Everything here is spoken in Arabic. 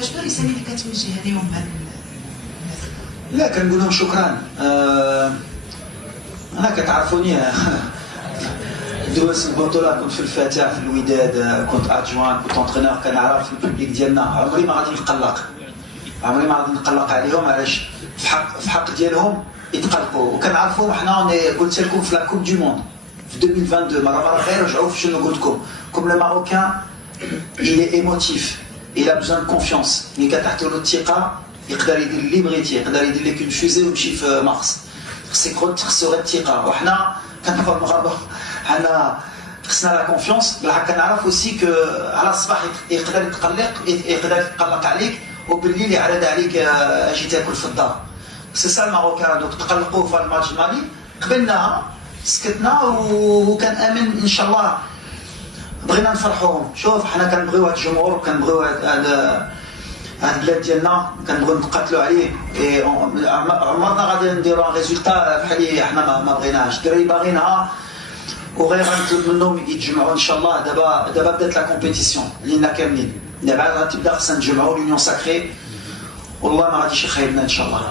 فشنو الرساله اللي كتوجه لهم هاد الناس؟ لا كنقول لهم شكرا. انا كتعرفوني دوز البطوله كنت في الفتح في الوداد، كنت ادجوان، كنت اونترينور، كنعرف البوبليك ديالنا. عمري ما غادي نقلق عليهم، علاش في حق ديالهم يتقلقوا، وكنعرفوا حنا. قلت لكم في لا كوب دو موند في 2022 مره غير رجعوا في شنو قلت لكم. كوم لو ماروكان il est émotif, il a besoin de confiance. ملي كتعطيو له الثقه يقدر يدير اللي بغيتي، يقدر يدير لك اون فوزي ويمشي في مارس. خصو غير الثقه، وحنا كنقولوا المغاربه حنا خصنا لا كونفيونس. بالحق كنعرف اوسي كو على الصباح يقدر يتقلق عليك، وبالليل يعرض عليك اجي تاكل في الدار. سي سا الماروكان. دوك تقلقوا في الماتش مالي، قبلناها سكتنا وكان امن ان شاء الله. بغينا نفرحوهم. شوف حنا كنبغيو هاد الجمهور، كنبغيو هاد البلاد ديالنا، كنبغيو نقاتلوا عليه. عمرنا غادي نديروا ان ريزولتا بحال اللي حنا ما بغيناهاش. الدراري باغينها، وغير غنطلب منهم يتجمعوا ان شاء الله. دابا بدات لا كومبيتيسيون لينا كاملين، دابا غتبدا. خصنا نتجمعوا لونيون ساكري، والله ما غاديش يخيبنا ان شاء الله.